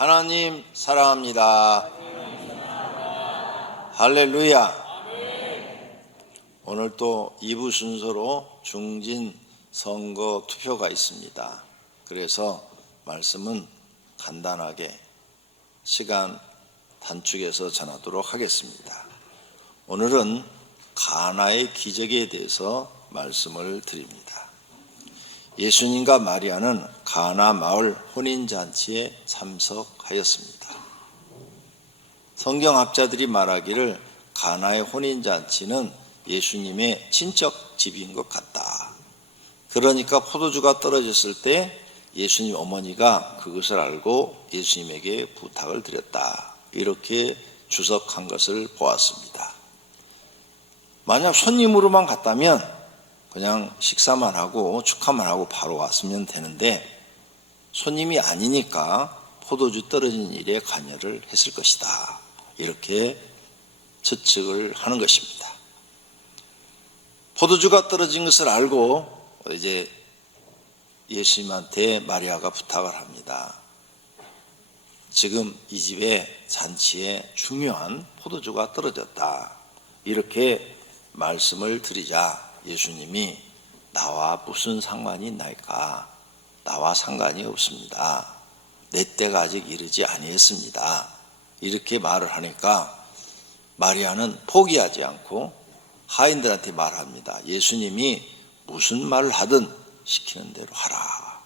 하나님 사랑합니다. 할렐루야. 오늘 또 2부 순서로 중진 선거 투표가 있습니다. 그래서 말씀은 간단하게 시간 단축해서 전하도록 하겠습니다. 오늘은 가나의 기적에 대해서 말씀을 드립니다. 예수님과 마리아는 가나 마을 혼인잔치에 참석하였습니다. 성경학자들이 말하기를 가나의 혼인잔치는 예수님의 친척 집인 것 같다. 그러니까 포도주가 떨어졌을 때 예수님 어머니가 그것을 알고 예수님에게 부탁을 드렸다. 이렇게 주석한 것을 보았습니다. 만약 손님으로만 갔다면 그냥 식사만 하고 축하만 하고 바로 왔으면 되는데 손님이 아니니까 포도주 떨어진 일에 관여를 했을 것이다. 이렇게 추측을 하는 것입니다. 포도주가 떨어진 것을 알고 이제 예수님한테 마리아가 부탁을 합니다. 지금 이 집에 잔치에 중요한 포도주가 떨어졌다. 이렇게 말씀을 드리자 예수님이 나와 무슨 상관이 있나이까? 나와 상관이 없습니다. 내 때가 아직 이르지 아니했습니다. 이렇게 말을 하니까 마리아는 포기하지 않고 하인들한테 말합니다. 예수님이 무슨 말을 하든 시키는 대로 하라.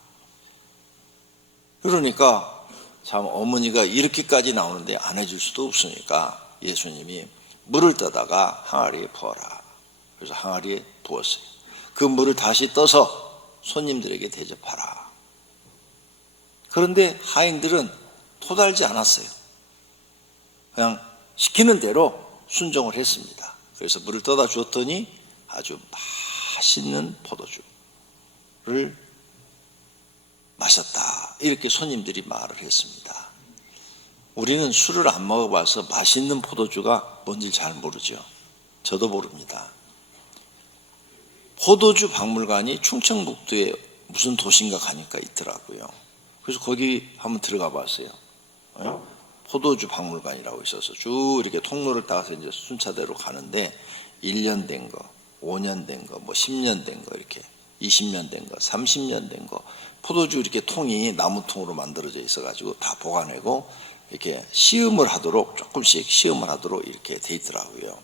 그러니까 참 어머니가 이렇게까지 나오는데 안 해줄 수도 없으니까 예수님이 물을 떠다가 항아리에 부어라. 그래서 항아리에 부었어요. 그 물을 다시 떠서 손님들에게 대접하라. 그런데 하인들은 토달지 않았어요. 그냥 시키는 대로 순종을 했습니다. 그래서 물을 떠다 주었더니 아주 맛있는 포도주를 마셨다. 이렇게 손님들이 말을 했습니다. 우리는 술을 안 먹어봐서 맛있는 포도주가 뭔지 잘 모르죠. 저도 모릅니다. 포도주 박물관이 충청북도에 무슨 도시인가 가니까 있더라고요. 그래서 거기 한번 들어가 봤어요. 포도주 박물관이라고 있어서 쭉 이렇게 통로를 따라서 이제 순차대로 가는데 1년 된 거, 5년 된 거, 뭐 10년 된 거, 이렇게 20년 된 거, 30년 된 거, 포도주 이렇게 통이 나무통으로 만들어져 있어가지고 다 보관하고 이렇게 시음을 하도록 조금씩 시음을 하도록 이렇게 돼 있더라고요.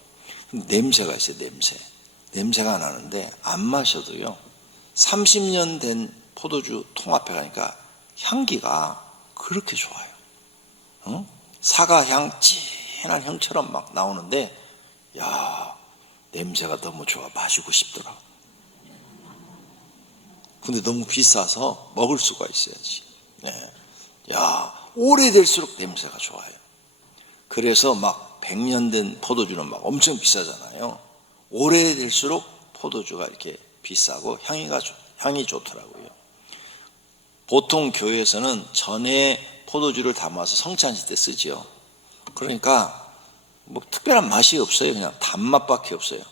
냄새가 있어요. 냄새가 나는데 안 마셔도요 30년 된 포도주 통 앞에 가니까 향기가 그렇게 좋아요. 사과향, 진한 향처럼 막 나오는데 야, 냄새가 너무 좋아. 마시고 싶더라. 근데 너무 비싸서 먹을 수가 있어야지. 네. 야, 오래될수록 냄새가 좋아요. 그래서 막 100년 된 포도주는 막 엄청 비싸잖아요. 오래될수록 포도주가 이렇게 비싸고 향이 좋더라고요. 보통 교회에서는 전에 포도주를 담아서 성찬식 때 쓰죠. 그러니까 뭐 특별한 맛이 없어요. 그냥 단맛밖에 없어요.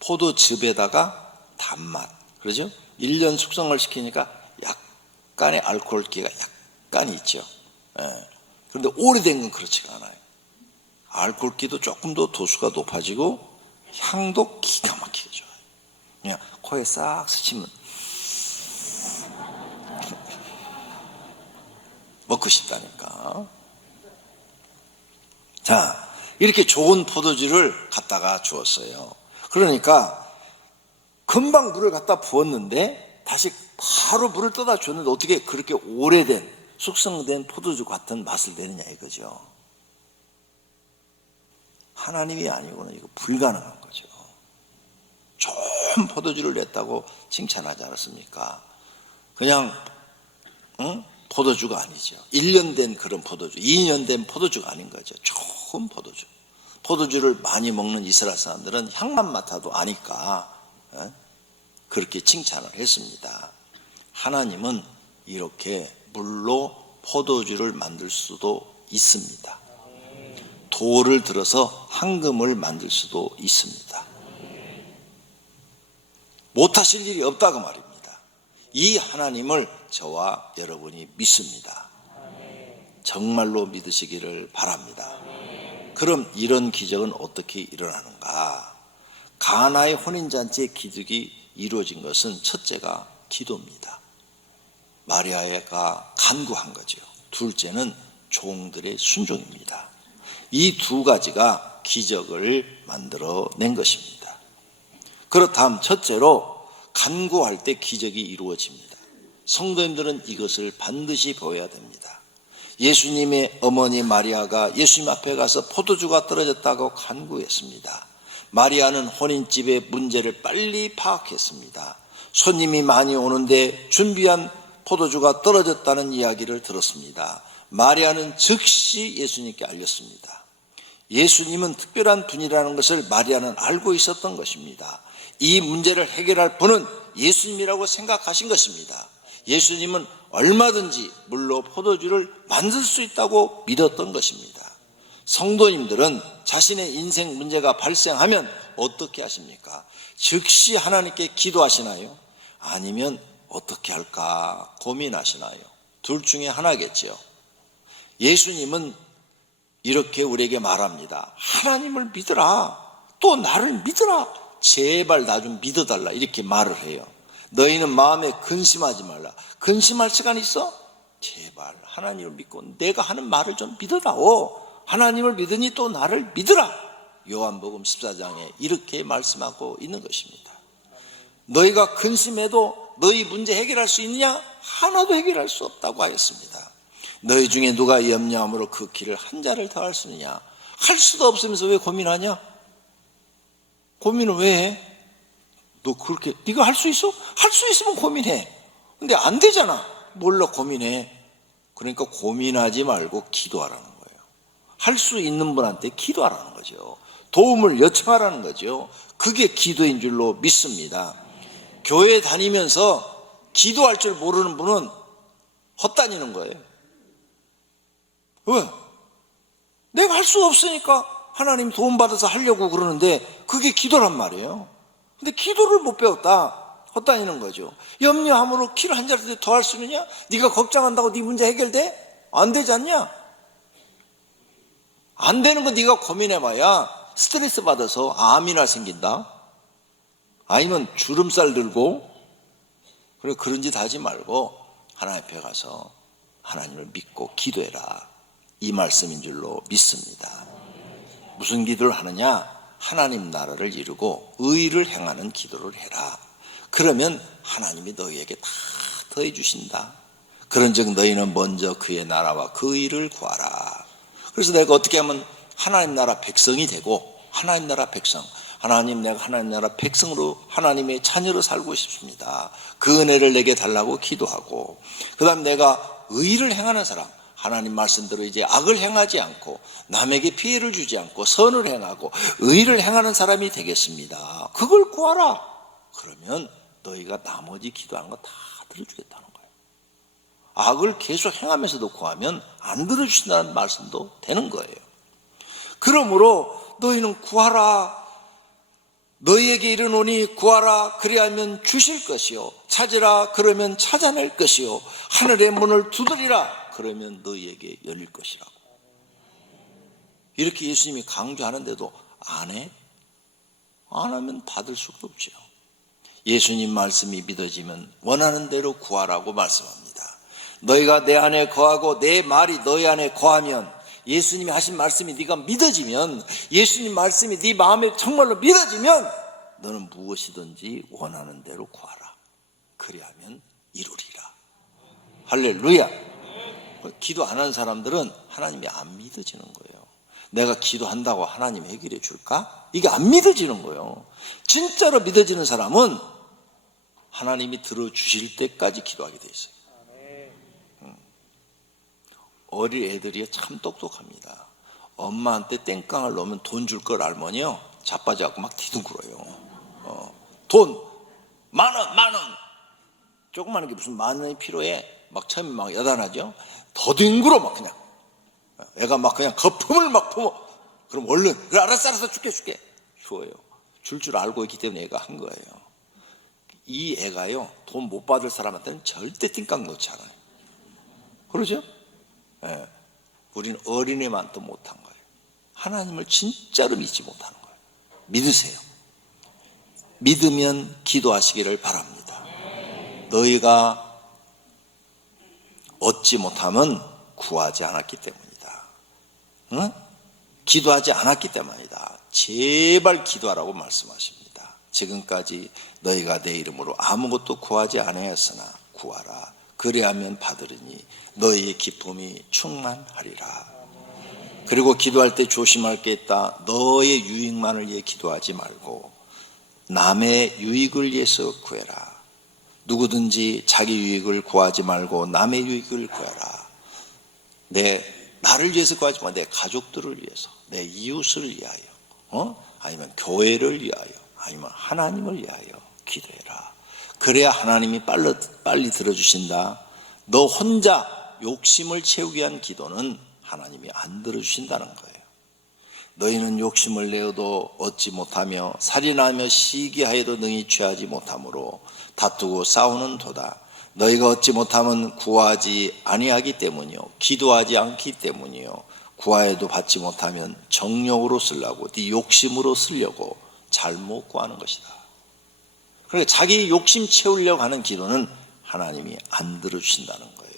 포도즙에다가 단맛. 그러죠? 1년 숙성을 시키니까 약간의 알코올기가 약간 있죠. 예. 그런데 오래된 건 그렇지가 않아요. 알코올기도 조금 더 도수가 높아지고 향도 기가 막히게 좋아요. 그냥 코에 싹 스치면 먹고 싶다니까. 자, 이렇게 좋은 포도주를 갖다가 주었어요. 그러니까 금방 물을 갖다 부었는데 다시 바로 물을 떠다 줬는데 어떻게 그렇게 오래된 숙성된 포도주 같은 맛을 내느냐 이거죠. 하나님이 아니고는 이거 불가능한 거죠. 좋은 포도주를 냈다고 칭찬하지 않았습니까? 그냥 포도주가 아니죠. 1년 된 그런 포도주, 2년 된 포도주가 아닌 거죠. 좋은 포도주. 포도주를 많이 먹는 이스라엘 사람들은 향만 맡아도 아니까 그렇게 칭찬을 했습니다. 하나님은 이렇게 물로 포도주를 만들 수도 있습니다. 돌을 들어서 황금을 만들 수도 있습니다. 못하실 일이 없다고 말입니다. 이 하나님을 저와 여러분이 믿습니다. 정말로 믿으시기를 바랍니다. 그럼 이런 기적은 어떻게 일어나는가? 가나의 혼인잔치의 기적이 이루어진 것은 첫째가 기도입니다. 마리아가 간구한 거죠. 둘째는 종들의 순종입니다. 이 두 가지가 기적을 만들어낸 것입니다. 그렇다면 첫째로 간구할 때 기적이 이루어집니다. 성도님들은 이것을 반드시 보여야 됩니다. 예수님의 어머니 마리아가 예수님 앞에 가서 포도주가 떨어졌다고 간구했습니다. 마리아는 혼인집의 문제를 빨리 파악했습니다. 손님이 많이 오는데 준비한 포도주가 떨어졌다는 이야기를 들었습니다. 마리아는 즉시 예수님께 알렸습니다. 예수님은 특별한 분이라는 것을 마리아는 알고 있었던 것입니다. 이 문제를 해결할 분은 예수님이라고 생각하신 것입니다. 예수님은 얼마든지 물로 포도주를 만들 수 있다고 믿었던 것입니다. 성도님들은 자신의 인생 문제가 발생하면 어떻게 하십니까? 즉시 하나님께 기도하시나요? 아니면 어떻게 할까 고민하시나요? 둘 중에 하나겠죠. 예수님은 이렇게 우리에게 말합니다. 하나님을 믿으라. 또 나를 믿으라. 제발 나 좀 믿어달라. 이렇게 말을 해요. 너희는 마음에 근심하지 말라. 근심할 시간 있어? 제발 하나님을 믿고 내가 하는 말을 좀 믿으라오. 하나님을 믿으니 또 나를 믿으라. 요한복음 14장에 이렇게 말씀하고 있는 것입니다. 너희가 근심해도 너희 문제 해결할 수 있느냐? 하나도 해결할 수 없다고 하였습니다. 너희 중에 누가 염려함으로 그 길을 한 자를 더할 수 있느냐? 할 수도 없으면서 왜 고민하냐? 고민을 왜 해? 너 그렇게 네가 할 수 있어? 할 수 있으면 고민해. 근데 안 되잖아. 뭘로 고민해? 그러니까 고민하지 말고 기도하라는 거예요. 할 수 있는 분한테 기도하라는 거죠. 도움을 요청하라는 거죠. 그게 기도인 줄로 믿습니다. 교회 다니면서 기도할 줄 모르는 분은 헛다니는 거예요. 왜? 내가 할 수 없으니까 하나님 도움받아서 하려고 그러는데 그게 기도란 말이에요. 근데 기도를 못 배웠다. 헛다니는 거죠. 염려함으로 키를 한 자리 더 할 수 있느냐? 네가 걱정한다고 네 문제 해결돼? 안 되지 않냐? 안 되는 거 네가 고민해봐야 스트레스 받아서 암이나 생긴다. 아니면 주름살 들고. 그래 그런 짓 하지 말고 하나님 앞에 가서 하나님을 믿고 기도해라. 이 말씀인 줄로 믿습니다. 무슨 기도를 하느냐? 하나님 나라를 이루고 의를 행하는 기도를 해라. 그러면 하나님이 너희에게 다 더해 주신다. 그런즉 너희는 먼저 그의 나라와 그 의를 구하라. 그래서 내가 어떻게 하면 하나님 나라 백성이 되고 하나님 나라 백성, 하나님 내가 하나님 나라 백성으로 하나님의 자녀로 살고 싶습니다. 그 은혜를 내게 달라고 기도하고, 그 다음 내가 의를 행하는 사람, 하나님 말씀대로 이제 악을 행하지 않고 남에게 피해를 주지 않고 선을 행하고 의를 행하는 사람이 되겠습니다. 그걸 구하라. 그러면 너희가 나머지 기도하는 거 다 들어주겠다는 거예요. 악을 계속 행하면서도 구하면 안 들어주신다는 말씀도 되는 거예요. 그러므로 너희는 구하라. 너희에게 이르노니 구하라. 그리하면 주실 것이요, 찾으라. 그러면 찾아낼 것이요, 하늘의 문을 두드리라. 그러면 너희에게 열릴 것이라고. 이렇게 예수님이 강조하는데도 안 해? 안 하면 받을 수가 없죠. 예수님 말씀이 믿어지면 원하는 대로 구하라고 말씀합니다. 너희가 내 안에 거하고 내 말이 너희 안에 거하면, 예수님이 하신 말씀이 네가 믿어지면, 예수님 말씀이 네 마음에 정말로 믿어지면 너는 무엇이든지 원하는 대로 구하라. 그리하면 이루리라. 할렐루야. 기도 안 하는 사람들은 하나님이 안 믿어지는 거예요. 내가 기도한다고 하나님 해결해 줄까? 이게 안 믿어지는 거예요. 진짜로 믿어지는 사람은 하나님이 들어주실 때까지 기도하게 돼 있어요. 어린 애들이 참 똑똑합니다. 엄마한테 땡깡을 넣으면 돈 줄 걸 알면요, 자빠져갖고 막 뒤둥그러요. 돈 만원 조그마한 게 무슨 만원이 필요해. 막 처음에 막 야단하죠. 더뒹굴어 막 그냥. 애가 막 그냥 거품을 막 품어. 그럼 얼른 그래 알았어 줄게 줘요. 줄 알고 있기 때문에 애가 한 거예요. 이 애가요, 돈 못 받을 사람한테는 절대 띵깡 놓지 않아요. 그러죠? 예. 우리는 어린애만도 못한 거예요. 하나님을 진짜로 믿지 못하는 거예요. 믿으세요. 믿으면 기도하시기를 바랍니다. 너희가 얻지 못함은 구하지 않았기 때문이다. 응? 기도하지 않았기 때문이다. 제발 기도하라고 말씀하십니다. 지금까지 너희가 내 이름으로 아무것도 구하지 않았으나 구하라. 그래야면 받으리니 너희의 기쁨이 충만하리라. 그리고 기도할 때 조심할 게 있다. 너의 유익만을 위해 기도하지 말고 남의 유익을 위해서 구해라. 누구든지 자기 유익을 구하지 말고 남의 유익을 구해라. 나를 위해서 구하지 말고 내 가족들을 위해서, 내 이웃을 위하여, 아니면 교회를 위하여, 아니면 하나님을 위하여 기도해라. 그래야 하나님이 빨리 들어주신다. 너 혼자 욕심을 채우기 위한 기도는 하나님이 안 들어주신다는 거예요. 너희는 욕심을 내어도 얻지 못하며 살인하며 시기하여도 능히 취하지 못하므로 다투고 싸우는 도다. 너희가 얻지 못하면 구하지 아니하기 때문이요 기도하지 않기 때문이요 구하여도 받지 못하면 정욕으로 쓰려고 네 욕심으로 쓰려고 잘못 구하는 것이다. 그러니까 자기 욕심 채우려고 하는 기도는 하나님이 안 들어주신다는 거예요.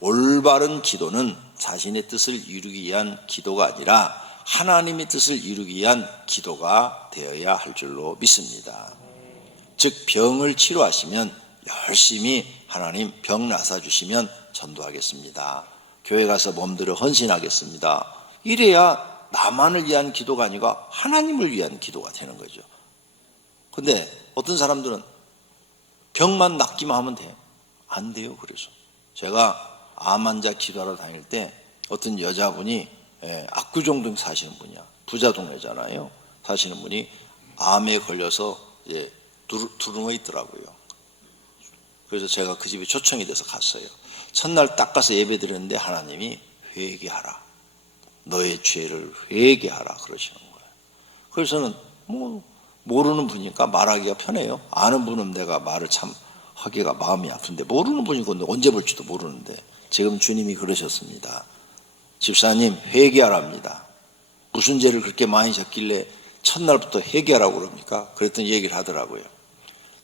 올바른 기도는 자신의 뜻을 이루기 위한 기도가 아니라 하나님의 뜻을 이루기 위한 기도가 되어야 할 줄로 믿습니다. 즉 병을 치료하시면 열심히 하나님 병 나사주시면 전도하겠습니다. 교회 가서 몸들여 헌신하겠습니다. 이래야 나만을 위한 기도가 아니고 하나님을 위한 기도가 되는 거죠. 근데 어떤 사람들은 병만 낫기만 하면 돼. 안 돼요. 그래서 제가 암 환자 기도하러 다닐 때 어떤 여자분이 압구정동 사시는 분이야. 부자 동네잖아요. 사시는 분이 암에 걸려서 두루뭉어 있더라고요. 그래서 제가 그 집에 초청이 돼서 갔어요. 첫날 딱 가서 예배 드렸는데 하나님이 회개하라. 너의 죄를 회개하라 그러시는 거예요. 그래서는 모르는 분이니까 말하기가 편해요. 아는 분은 내가 말을 참 하기가 마음이 아픈데 모르는 분이고 언제 볼지도 모르는데 지금 주님이 그러셨습니다. 집사님 회개하랍니다. 무슨 죄를 그렇게 많이 졌길래 첫날부터 회개하라고 그럽니까? 그랬더니 얘기를 하더라고요.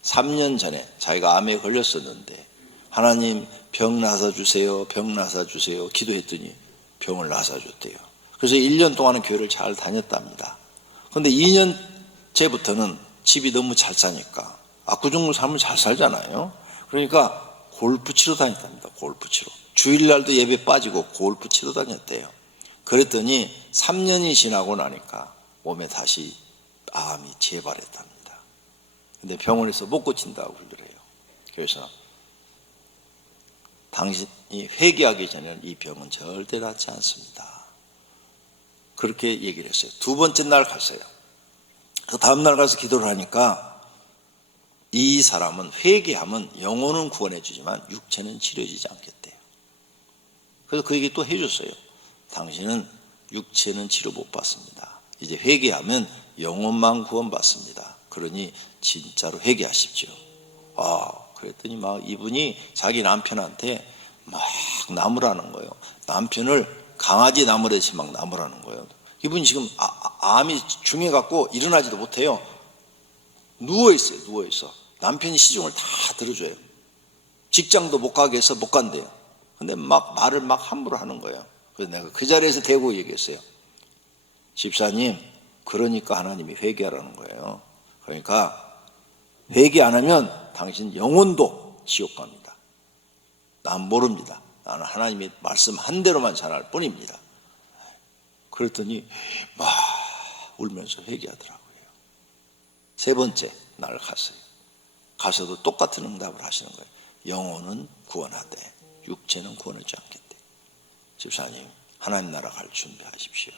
3년 전에 자기가 암에 걸렸었는데 하나님 병 나사주세요 병 나사주세요 기도했더니 병을 나사줬대요. 그래서 1년 동안은 교회를 잘 다녔답니다. 그런데 2년째부터는 집이 너무 잘 사니까 압구정동 살면 잘 살잖아요. 그러니까 골프 치러 다녔답니다. 골프 치러. 주일날도 예배 빠지고 골프 치러 다녔대요. 그랬더니 3년이 지나고 나니까 몸에 다시 암이 재발했답니다. 근데 병원에서 못 고친다고 그러더래요. 그래서 당신이 회개하기 전에는 이 병은 절대 낫지 않습니다. 그렇게 얘기를 했어요. 두 번째 날 갔어요. 그 다음 날 가서 기도를 하니까 이 사람은 회개하면 영혼은 구원해 주지만 육체는 치료해지지 않겠대요. 그래서 그 얘기 또 해줬어요. 당신은 육체는 치료 못 받습니다. 이제 회개하면 영혼만 구원받습니다. 그러니 진짜로 회개하십시오. 그랬더니 막 이분이 자기 남편한테 막 나무라는 거예요. 남편을 강아지 나무라듯이 막 나무라는 거예요. 이분이 지금 암이 중해갖고 일어나지도 못해요. 누워있어요. 누워있어. 남편이 시중을 다 들어줘요. 직장도 못 가게 해서 못 간대요. 근데 막 말을 막 함부로 하는 거예요. 그래서 내가 그 자리에서 대고 얘기했어요. 집사님, 그러니까 하나님이 회개하라는 거예요. 그러니까 회개 안 하면 당신 영혼도 지옥 갑니다. 난 모릅니다. 나는 하나님의 말씀 한 대로만 전할 뿐입니다. 그랬더니 막 울면서 회개하더라고요. 세 번째 날 갔어요. 가서도 똑같은 응답을 하시는 거예요. 영혼은 구원하되 육체는 구원하지 않겠대. 집사님, 하나님 나라 갈 준비하십시오.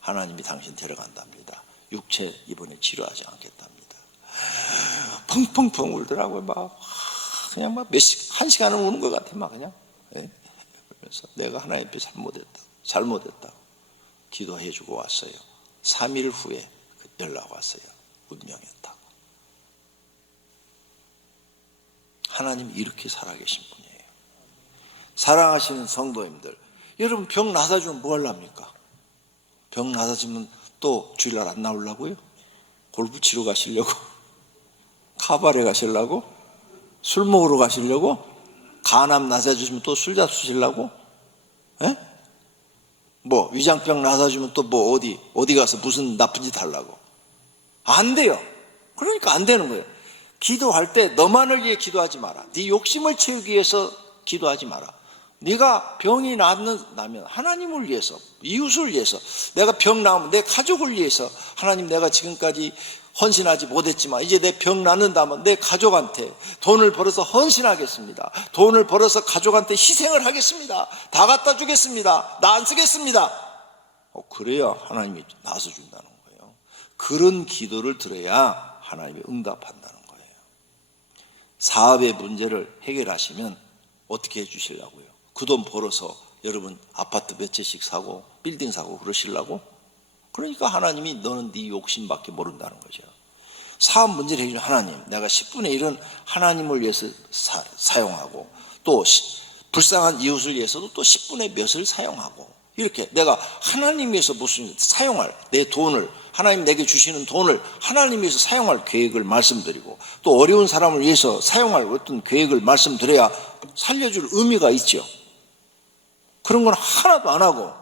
하나님이 당신 데려간답니다. 육체 이번에 치료하지 않겠답니다. 펑펑펑 울더라고요. 막 그냥 막 한 시간은 우는 것 같아. 막 그냥. 그래서 내가 하나님 앞에 잘못했다. 기도해주고 왔어요. 3일 후에 연락 왔어요. 운명했다고. 하나님 이렇게 살아계신 분이에요. 사랑하시는 성도님들, 여러분 병 나사주면 뭐 하려합니까? 병 나사주면 또 주일날 안 나오려고요? 골프 치러 가시려고? 카바레 가시려고? 술 먹으러 가시려고? 간암 나사주시면 또 술 잡수시려고? 에? 뭐 위장병 나사주면 또 뭐 어디 가서 무슨 나쁜 짓 하려고? 안 돼요. 그러니까 안 되는 거예요. 기도할 때 너만을 위해 기도하지 마라. 네 욕심을 채우기 위해서 기도하지 마라. 네가 병이 나면 하나님을 위해서, 이웃을 위해서, 내가 병 나오면 내 가족을 위해서, 하나님 내가 지금까지 헌신하지 못했지만 이제 내 병 낫는다면 내 가족한테 돈을 벌어서 헌신하겠습니다. 돈을 벌어서 가족한테 희생을 하겠습니다. 다 갖다 주겠습니다. 나 안 쓰겠습니다. 그래야 하나님이 나서준다는 거예요. 그런 기도를 들어야 하나님이 응답한다는 거예요. 사업의 문제를 해결하시면 어떻게 해주시려고요? 그 돈 벌어서 여러분 아파트 몇 채씩 사고 빌딩 사고 그러시려고? 그러니까 하나님이 너는 네 욕심밖에 모른다는 거죠. 사업 문제를 해주는 하나님, 내가 10분의 1은 하나님을 위해서 사용하고 또 불쌍한 이웃을 위해서도 또 10분의 몇을 사용하고, 이렇게 내가 하나님 위해서 무슨 사용할 내 돈을, 하나님 내게 주시는 돈을 하나님 위해서 사용할 계획을 말씀드리고, 또 어려운 사람을 위해서 사용할 어떤 계획을 말씀드려야 살려줄 의미가 있죠. 그런 건 하나도 안 하고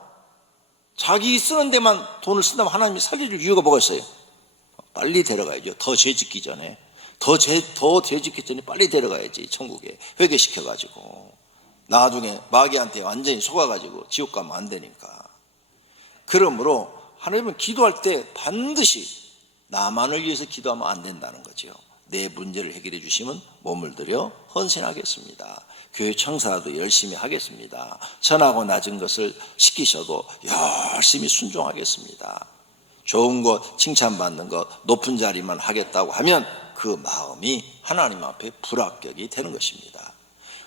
자기 쓰는 데만 돈을 쓴다면 하나님이 살려줄 이유가 뭐가 있어요? 빨리 데려가야죠. 더 죄짓기 전에, 더 죄짓기 전에 빨리 데려가야지. 천국에 회개시켜가지고 나중에 마귀한테 완전히 속아가지고 지옥 가면 안 되니까. 그러므로 하나님은 기도할 때 반드시 나만을 위해서 기도하면 안 된다는 거죠. 내 문제를 해결해 주시면 몸을 들여 헌신하겠습니다. 교회 청사도 열심히 하겠습니다. 전하고 낮은 것을 시키셔도 열심히 순종하겠습니다. 좋은 것, 칭찬받는 것, 높은 자리만 하겠다고 하면 그 마음이 하나님 앞에 불합격이 되는 것입니다.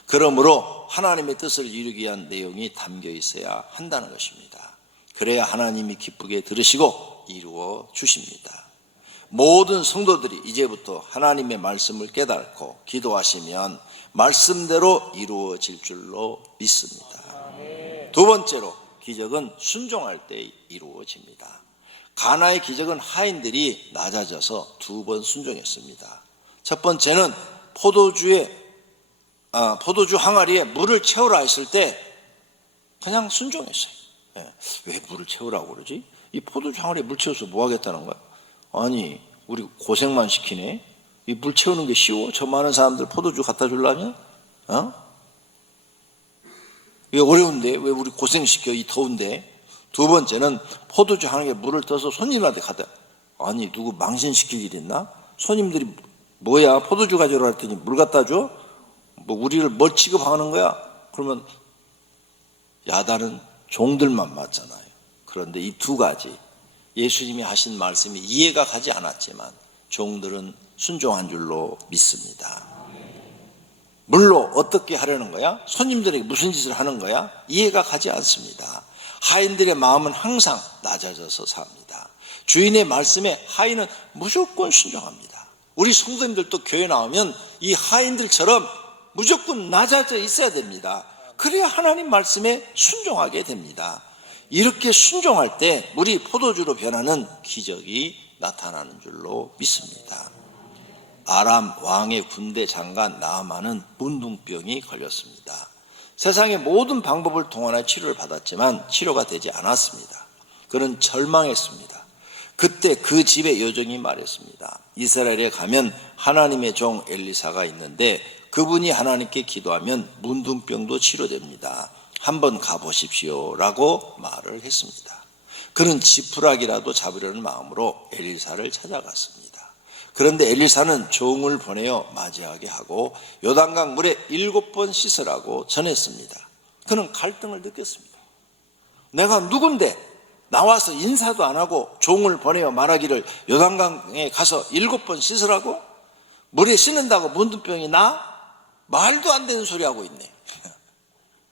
그러므로 하나님의 뜻을 이루기 위한 내용이 담겨 있어야 한다는 것입니다. 그래야 하나님이 기쁘게 들으시고 이루어 주십니다. 모든 성도들이 이제부터 하나님의 말씀을 깨닫고 기도하시면 말씀대로 이루어질 줄로 믿습니다. 두 번째로, 기적은 순종할 때 이루어집니다. 가나의 기적은 하인들이 낮아져서 2번 순종했습니다. 첫 번째는 포도주 항아리에 물을 채우라 했을 때 그냥 순종했어요. 왜 물을 채우라고 그러지? 이 포도주 항아리에 물 채워서 뭐 하겠다는 거야? 아니, 우리 고생만 시키네. 이 물 채우는 게 쉬워? 저 많은 사람들 포도주 갖다 주려면? 이게 어려운데 왜 우리 고생시켜, 이 더운데? 두 번째는 포도주 항아리에 물을 떠서 손님한테 갖다. 아니, 누구 망신시킬 일 있나? 손님들이 뭐야, 포도주 가져오라 했더니 물 갖다 줘? 뭐 우리를 뭘 취급하는 거야? 그러면 야단은 종들만 맞잖아요. 그런데 이 두 가지, 예수님이 하신 말씀이 이해가 가지 않았지만 종들은 순종한 줄로 믿습니다. 물로 어떻게 하려는 거야? 손님들에게 무슨 짓을 하는 거야? 이해가 가지 않습니다. 하인들의 마음은 항상 낮아져서 삽니다. 주인의 말씀에 하인은 무조건 순종합니다. 우리 성도님들도 교회 나오면 이 하인들처럼 무조건 낮아져 있어야 됩니다. 그래야 하나님 말씀에 순종하게 됩니다. 이렇게 순종할 때 물이 포도주로 변하는 기적이 나타나는 줄로 믿습니다. 아람 왕의 군대 장관 나아만은 문둥병이 걸렸습니다. 세상의 모든 방법을 동원해 치료를 받았지만 치료가 되지 않았습니다. 그는 절망했습니다. 그때 그 집의 요정이 말했습니다. 이스라엘에 가면 하나님의 종 엘리사가 있는데 그분이 하나님께 기도하면 문둥병도 치료됩니다. 한번 가보십시오 라고 말을 했습니다. 그는 지푸라기라도 잡으려는 마음으로 엘리사를 찾아갔습니다. 그런데 엘리사는 종을 보내어 맞이하게 하고 요단강 물에 7번 씻으라고 전했습니다. 그는 갈등을 느꼈습니다. 내가 누군데 나와서 인사도 안 하고 종을 보내어 말하기를 요단강에 가서 7번 씻으라고? 물에 씻는다고 문둥병이 나? 말도 안 되는 소리 하고 있네.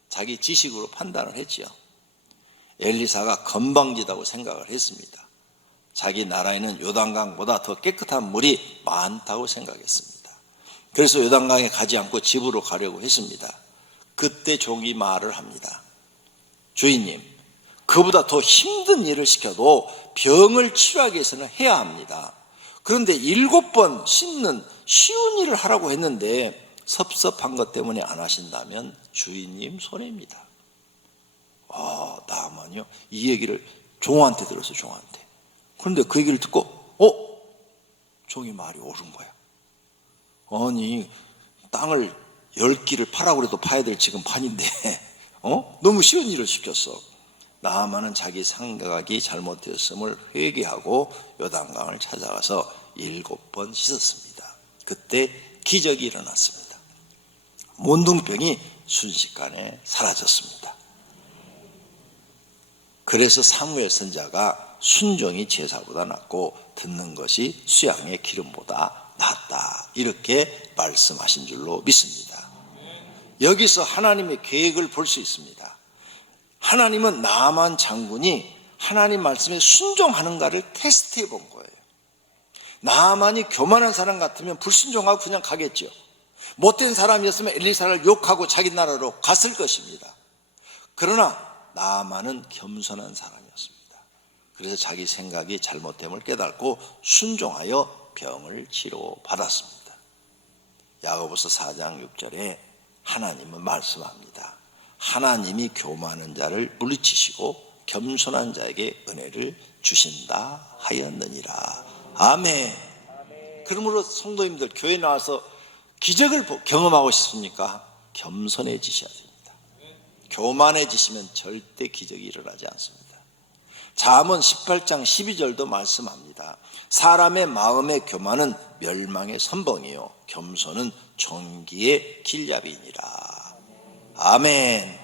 자기 지식으로 판단을 했지요. 엘리사가 건방지다고 생각을 했습니다. 자기 나라에는 요단강보다 더 깨끗한 물이 많다고 생각했습니다. 그래서 요단강에 가지 않고 집으로 가려고 했습니다. 그때 종이 말을 합니다. 주인님, 그보다 더 힘든 일을 시켜도 병을 치료하기 위해서는 해야 합니다. 그런데 7번 씻는 쉬운 일을 하라고 했는데 섭섭한 것 때문에 안 하신다면 주인님 손해입니다. 나만요? 이 얘기를 종한테 들었어요. 종한테. 그런데 그 얘기를 듣고 종이 말이 옳은 거야. 아니, 땅을 10기를 파라고 해도 파야 될 지금 판인데 너무 쉬운 일을 시켰어. 나아만은 자기 생각이 잘못되었음을 회개하고 요단강을 찾아가서 7번 씻었습니다. 그때 기적이 일어났습니다. 몬둥병이 순식간에 사라졌습니다. 그래서 사무엘 선지자가 순종이 제사보다 낫고 듣는 것이 수양의 기름보다 낫다, 이렇게 말씀하신 줄로 믿습니다. 여기서 하나님의 계획을 볼 수 있습니다. 하나님은 나만 장군이 하나님 말씀에 순종하는가를 테스트해 본 거예요. 나만이 교만한 사람 같으면 불순종하고 그냥 가겠죠. 못된 사람이었으면 엘리사를 욕하고 자기 나라로 갔을 것입니다. 그러나 나만은 겸손한 사람이었습니다. 그래서 자기 생각이 잘못됨을 깨닫고 순종하여 병을 치료받았습니다. 야고보서 4장 6절에 하나님은 말씀합니다. 하나님이 교만한 자를 물리치시고 겸손한 자에게 은혜를 주신다 하였느니라. 아멘. 그러므로 성도님들, 교회 나와서 기적을 경험하고 싶습니까? 겸손해지셔야 됩니다. 교만해지시면 절대 기적이 일어나지 않습니다. 잠언 18장 12절도 말씀합니다. 사람의 마음의 교만은 멸망의 선봉이요 겸손은 존귀의 길잡이니라. 아멘.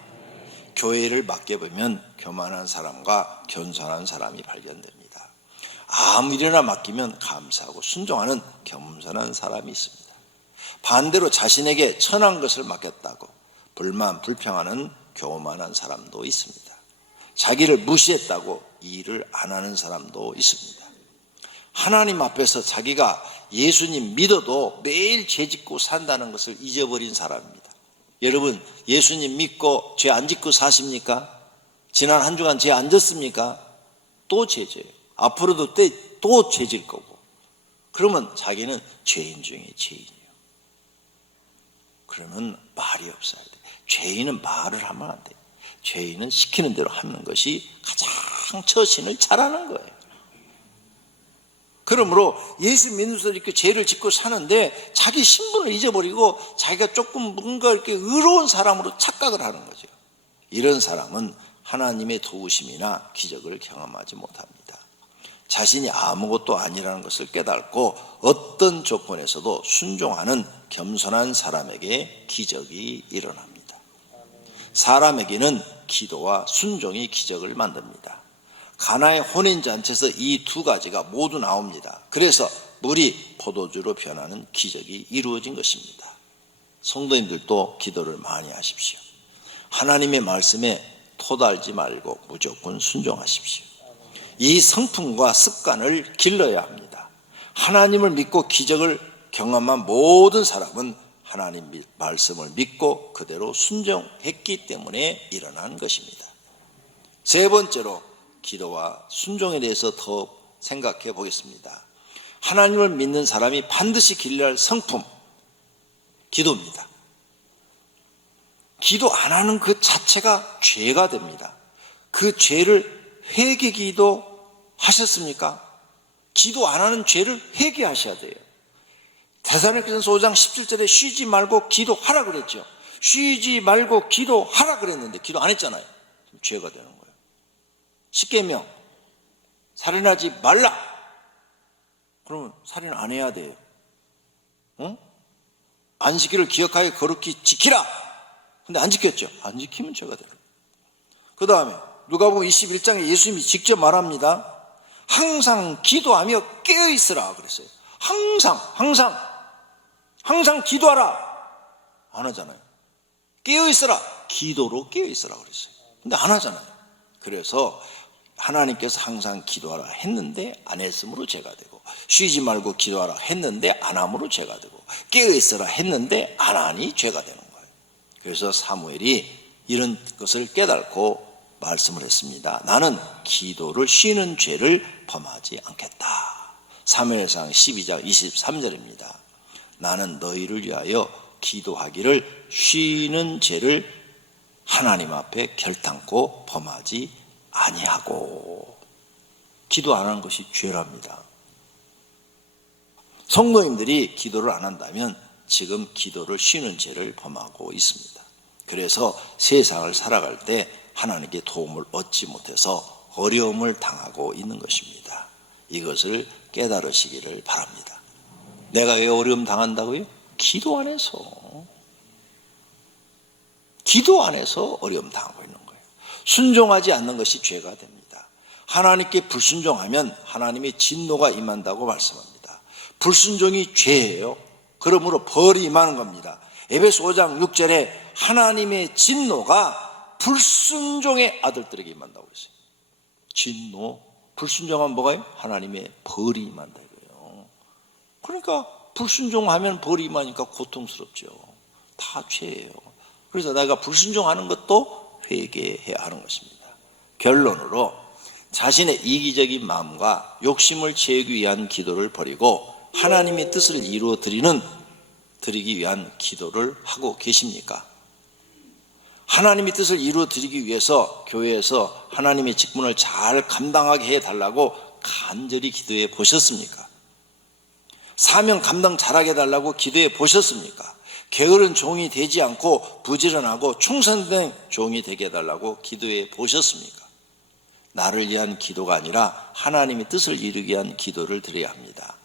교회를 맡겨보면 교만한 사람과 겸손한 사람이 발견됩니다. 아무 일이나 맡기면 감사하고 순종하는 겸손한 사람이 있습니다. 반대로 자신에게 천한 것을 맡겼다고 불만 불평하는 교만한 사람도 있습니다. 자기를 무시했다고 일을 안 하는 사람도 있습니다. 하나님 앞에서 자기가 예수님 믿어도 매일 죄짓고 산다는 것을 잊어버린 사람입니다. 여러분, 예수님 믿고 죄 안 짓고 사십니까? 지난 한 주간 죄 안 졌습니까? 또 죄져요. 앞으로도 또 죄질 거고. 그러면 자기는 죄인 중에 죄인이에요. 그러면 말이 없어야 돼. 죄인은 말을 하면 안 돼. 죄인은 시키는 대로 하는 것이 가장 처신을 잘하는 거예요. 그러므로 예수 믿으면서 이렇게 죄를 짓고 사는데 자기 신분을 잊어버리고 자기가 조금 뭔가 이렇게 의로운 사람으로 착각을 하는 거죠. 이런 사람은 하나님의 도우심이나 기적을 경험하지 못합니다. 자신이 아무것도 아니라는 것을 깨닫고 어떤 조건에서도 순종하는 겸손한 사람에게 기적이 일어납니다. 사람에게는 기도와 순종이 기적을 만듭니다. 가나의 혼인잔치에서 이 두 가지가 모두 나옵니다. 그래서 물이 포도주로 변하는 기적이 이루어진 것입니다. 성도님들도 기도를 많이 하십시오. 하나님의 말씀에 토달지 말고 무조건 순종하십시오. 이 성품과 습관을 길러야 합니다. 하나님을 믿고 기적을 경험한 모든 사람은 하나님 말씀을 믿고 그대로 순종했기 때문에 일어난 것입니다. 세 번째로 기도와 순종에 대해서 더 생각해 보겠습니다. 하나님을 믿는 사람이 반드시 길러야 할 성품, 기도입니다. 기도 안 하는 그 자체가 죄가 됩니다. 그 죄를 회개기도 하셨습니까? 기도 안 하는 죄를 회개하셔야 돼요. 데살로니가전서 5장 17절에 쉬지 말고 기도하라 그랬죠. 쉬지 말고 기도하라 그랬는데 기도 안 했잖아요. 죄가 되는 거예요. 십계명, 살인하지 말라. 그러면 살인 안 해야 돼요. 안식일을 기억하여 거룩히 지키라. 근데 안 지켰죠. 안 지키면 죄가 되는 거예요. 그 다음에 누가복음 21장에 예수님이 직접 말합니다. 항상 기도하며 깨어있으라 그랬어요. 항상 기도하라. 안 하잖아요. 깨어있으라. 기도로 깨어있으라 그랬어요. 근데 안 하잖아요. 그래서 하나님께서 항상 기도하라 했는데 안 했으므로 죄가 되고, 쉬지 말고 기도하라 했는데 안 함으로 죄가 되고, 깨어있으라 했는데 안 하니 죄가 되는 거예요. 그래서 사무엘이 이런 것을 깨닫고 말씀을 했습니다. 나는 기도를 쉬는 죄를 범하지 않겠다. 사무엘상 12장 23절입니다. 나는 너희를 위하여 기도하기를 쉬는 죄를 하나님 앞에 결단코 범하지 아니하고. 기도 안 하는 것이 죄랍니다. 성도님들이 기도를 안 한다면 지금 기도를 쉬는 죄를 범하고 있습니다. 그래서 세상을 살아갈 때 하나님께 도움을 얻지 못해서 어려움을 당하고 있는 것입니다. 이것을 깨달으시기를 바랍니다. 내가 왜 어려움 당한다고요? 기도 안에서 어려움 당하고 있는 거예요. 순종하지 않는 것이 죄가 됩니다. 하나님께 불순종하면 하나님의 진노가 임한다고 말씀합니다. 불순종이 죄예요. 그러므로 벌이 임하는 겁니다. 에베소 5장 6절에 하나님의 진노가 불순종의 아들들에게 임한다고 했어요. 진노, 불순종하면 뭐가요? 하나님의 벌이 임한다 이거예요. 그러니까 불순종하면 벌이 임하니까 고통스럽죠. 다 죄예요. 그래서 내가 불순종하는 것도 회개해야 하는 것입니다. 결론으로 자신의 이기적인 마음과 욕심을 채우기 위한 기도를 버리고 하나님의 뜻을 드리기 위한 기도를 하고 계십니까? 하나님의 뜻을 이루어드리기 위해서 교회에서 하나님의 직분을 잘 감당하게 해달라고 간절히 기도해 보셨습니까? 사명 감당 잘하게 해달라고 기도해 보셨습니까? 게으른 종이 되지 않고 부지런하고 충성된 종이 되게 해달라고 기도해 보셨습니까? 나를 위한 기도가 아니라 하나님의 뜻을 이루기 위한 기도를 드려야 합니다.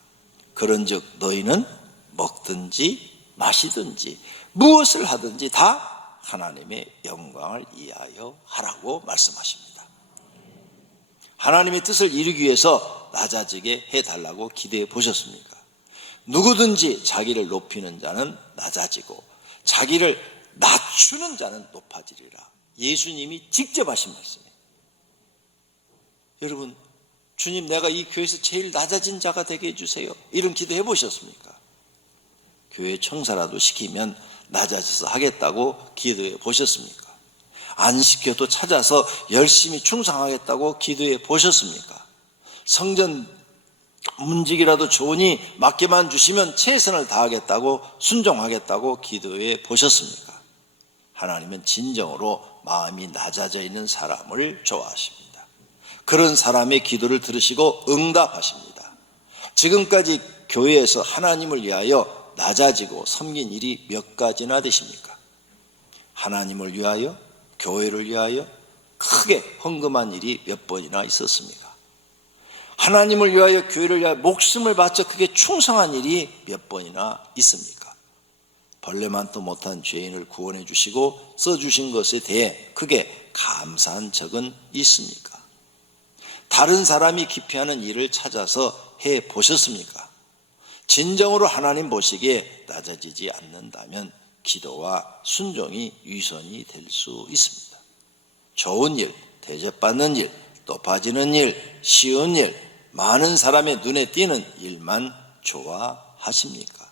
그런즉 너희는 먹든지 마시든지 무엇을 하든지 다 하나님의 영광을 위하여 하라고 말씀하십니다. 하나님의 뜻을 이루기 위해서 낮아지게 해달라고 기도해 보셨습니까? 누구든지 자기를 높이는 자는 낮아지고 자기를 낮추는 자는 높아지리라. 예수님이 직접 하신 말씀이에요. 여러분, 주님 내가 이 교회에서 제일 낮아진 자가 되게 해주세요. 이런 기도 해보셨습니까? 교회 청사라도 시키면 낮아져서 하겠다고 기도해 보셨습니까? 안 시켜도 찾아서 열심히 충성하겠다고 기도해 보셨습니까? 성전 문직이라도 좋으니 맡게만 주시면 최선을 다하겠다고 순종하겠다고 기도해 보셨습니까? 하나님은 진정으로 마음이 낮아져 있는 사람을 좋아하십니다. 그런 사람의 기도를 들으시고 응답하십니다. 지금까지 교회에서 하나님을 위하여 낮아지고 섬긴 일이 몇 가지나 되십니까? 하나님을 위하여, 교회를 위하여 크게 헌금한 일이 몇 번이나 있었습니까? 하나님을 위하여, 교회를 위하여 목숨을 바쳐 크게 충성한 일이 몇 번이나 있습니까? 벌레만도 못한 죄인을 구원해 주시고 써주신 것에 대해 크게 감사한 적은 있습니까? 다른 사람이 기피하는 일을 찾아서 해 보셨습니까? 진정으로 하나님 보시기에 낮아지지 않는다면 기도와 순종이 위선이 될 수 있습니다. 좋은 일, 대접받는 일, 높아지는 일, 쉬운 일, 많은 사람의 눈에 띄는 일만 좋아하십니까?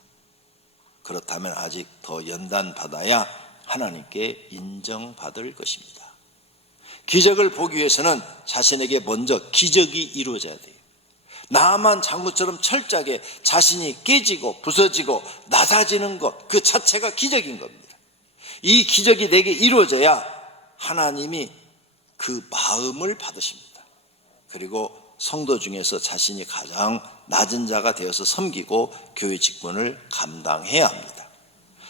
그렇다면 아직 더 연단받아야 하나님께 인정받을 것입니다. 기적을 보기 위해서는 자신에게 먼저 기적이 이루어져야 돼요. 나만 장구처럼 철저하게 자신이 깨지고 부서지고 낮아지는 것 그 자체가 기적인 겁니다. 이 기적이 내게 이루어져야 하나님이 그 마음을 받으십니다. 그리고 성도 중에서 자신이 가장 낮은 자가 되어서 섬기고 교회 직분을 감당해야 합니다.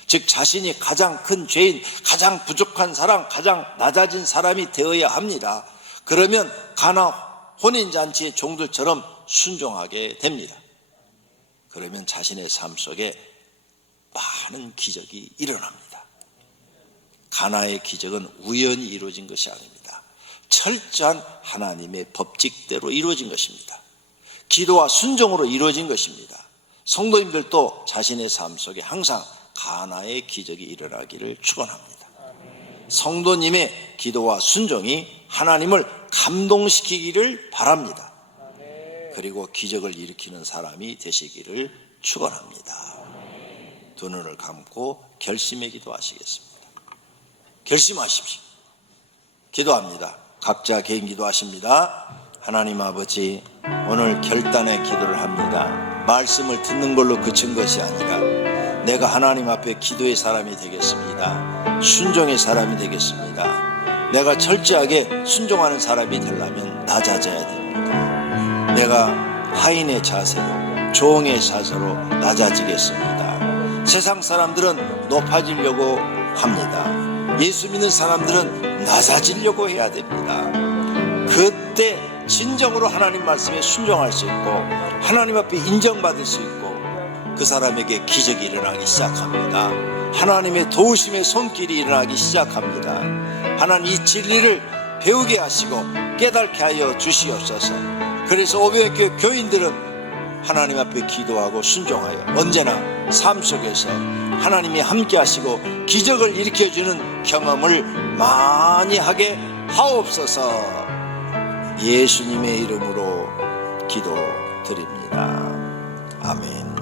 즉 자신이 가장 큰 죄인, 가장 부족한 사람, 가장 낮아진 사람이 되어야 합니다. 그러면 가나 혼인잔치의 종들처럼 순종하게 됩니다. 그러면 자신의 삶 속에 많은 기적이 일어납니다. 가나의 기적은 우연히 이루어진 것이 아닙니다. 철저한 하나님의 법칙대로 이루어진 것입니다. 기도와 순종으로 이루어진 것입니다. 성도님들도 자신의 삶 속에 항상 가나의 기적이 일어나기를 축원합니다. 성도님의 기도와 순종이 하나님을 감동시키기를 바랍니다. 그리고 기적을 일으키는 사람이 되시기를 축원합니다. 두 눈을 감고 결심의 기도하시겠습니다. 결심하십시오. 기도합니다. 각자 개인 기도하십니다. 하나님 아버지, 오늘 결단의 기도를 합니다. 말씀을 듣는 걸로 그친 것이 아니라 내가 하나님 앞에 기도의 사람이 되겠습니다. 순종의 사람이 되겠습니다. 내가 철저하게 순종하는 사람이 되려면 낮아져야 됩니다. 내가 하인의 자세로, 종의 자세로 낮아지겠습니다. 세상 사람들은 높아지려고 합니다. 예수 믿는 사람들은 낮아지려고 해야 됩니다. 그때 진정으로 하나님 말씀에 순종할 수 있고 하나님 앞에 인정받을 수 있고 그 사람에게 기적이 일어나기 시작합니다. 하나님의 도우심의 손길이 일어나기 시작합니다. 하나님 이 진리를 배우게 하시고 깨닫게 하여 주시옵소서. 그래서 오병이교회 교인들은 하나님 앞에 기도하고 순종하여 언제나 삶 속에서 하나님이 함께 하시고 기적을 일으켜주는 경험을 많이 하게 하옵소서. 예수님의 이름으로 기도드립니다. 아멘.